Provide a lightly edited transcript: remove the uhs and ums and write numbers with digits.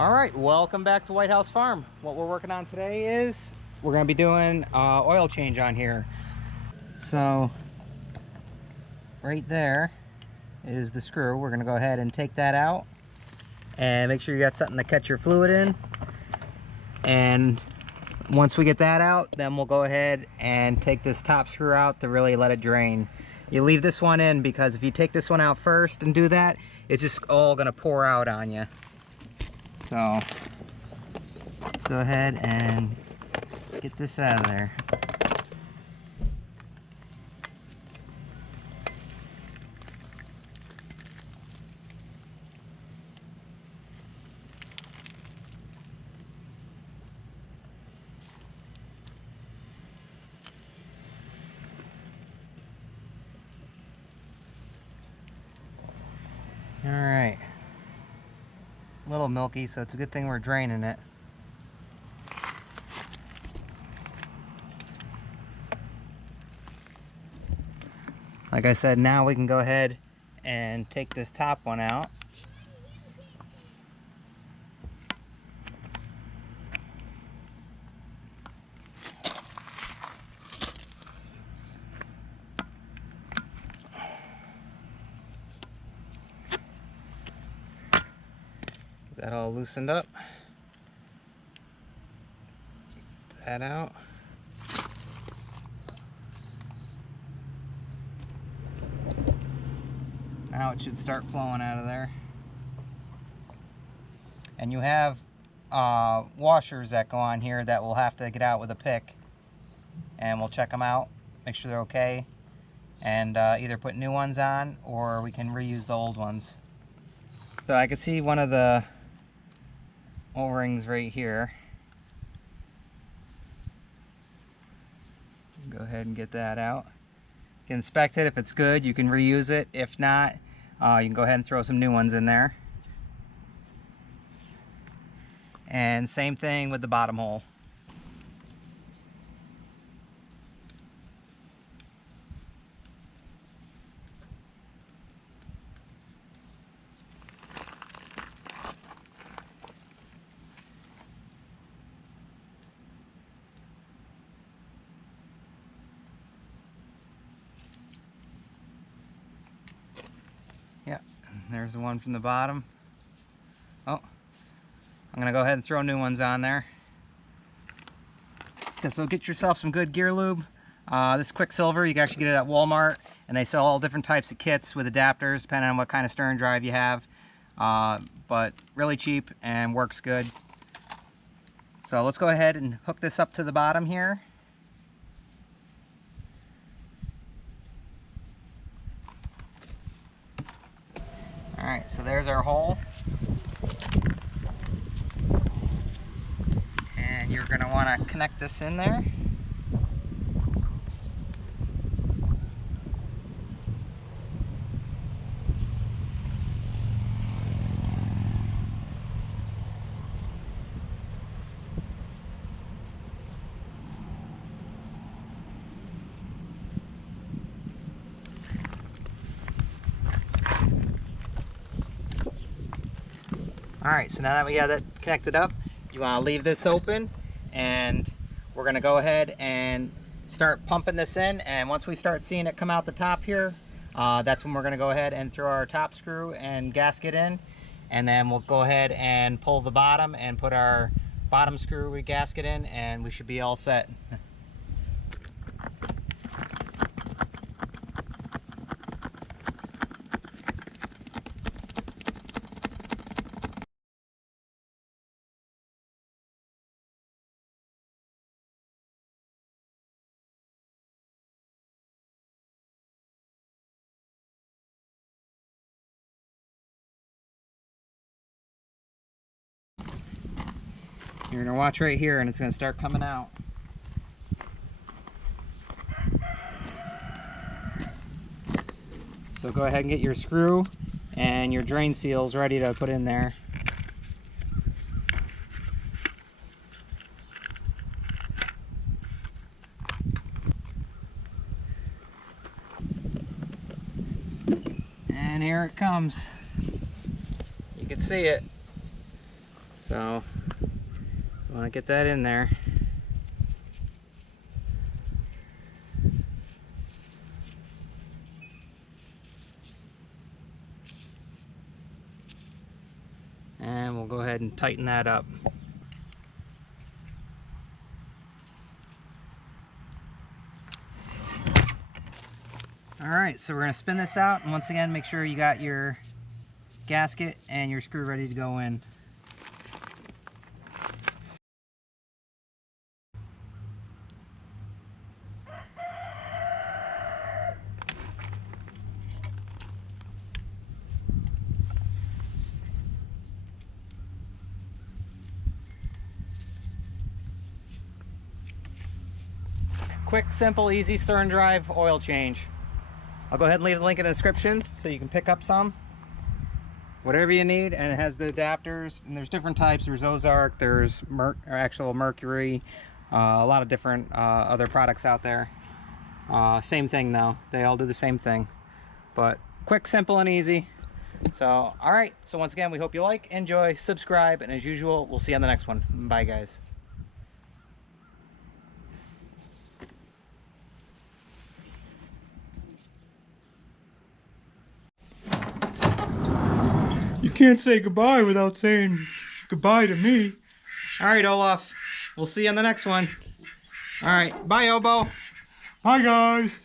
All right, welcome back to White House Farm. What we're working on today is we're going to be doing oil change on here. So right there is the screw. We're going to go ahead and take that out and make sure you got something to catch your fluid in. And once we get that out, then we'll go ahead and take this top screw out to really let it drain. You leave this one in because if you take this one out first and do that, it's just all going to pour out on you. So let's go ahead and get this out of there. All right. A little milky, so it's a good thing we're draining it. Like I said, now we can go ahead and take this top one out. Get that all loosened up. Get that out. Now it should start flowing out of there. And you have washers that go on here that we'll have to get out with a pick, and we'll check them out, make sure they're okay, and either put new ones on or we can reuse the old ones. So I can see one of the O-rings right here. Go ahead and get that out. You can inspect it. If it's good, you can reuse it. If not, you can go ahead and throw some new ones in there. And same thing with the bottom hole. Yeah, there's the one from the bottom. Oh, I'm gonna go ahead and throw new ones on there. So get yourself some good gear lube. This Quicksilver, you can actually get it at Walmart, and they sell all different types of kits with adapters depending on what kind of stern drive you have. But really cheap and works good. So let's go ahead and hook this up to the bottom here. Alright, so there's our hole. And you're going to want to connect this in there. Alright, so now that we got that connected up, you want to leave this open, and we're going to go ahead and start pumping this in. And once we start seeing it come out the top here, that's when we're going to go ahead and throw our top screw and gasket in, and then we'll go ahead and pull the bottom and put our bottom screw gasket in, and we should be all set. You're going to watch right here, and it's going to start coming out. So go ahead and get your screw and your drain seals ready to put in there. And here it comes. You can see it. So I want to get that in there. And we'll go ahead and tighten that up. Alright, so we're going to spin this out, and once again make sure you got your gasket and your screw ready to go in. Quick, simple, easy Sterndrive oil change. I'll go ahead and leave the link in the description so you can pick up some. Whatever you need, and it has the adapters, and there's different types. There's Ozark, there's actual Mercury, a lot of different other products out there. Same thing though, they all do the same thing. But quick, simple, and easy. So, alright, so once again, we hope you like, enjoy, subscribe, and as usual, we'll see you on the next one. Bye guys. You can't say goodbye without saying goodbye to me. Alright, Olaf. We'll see you on the next one. Alright, bye, Obo. Bye, guys.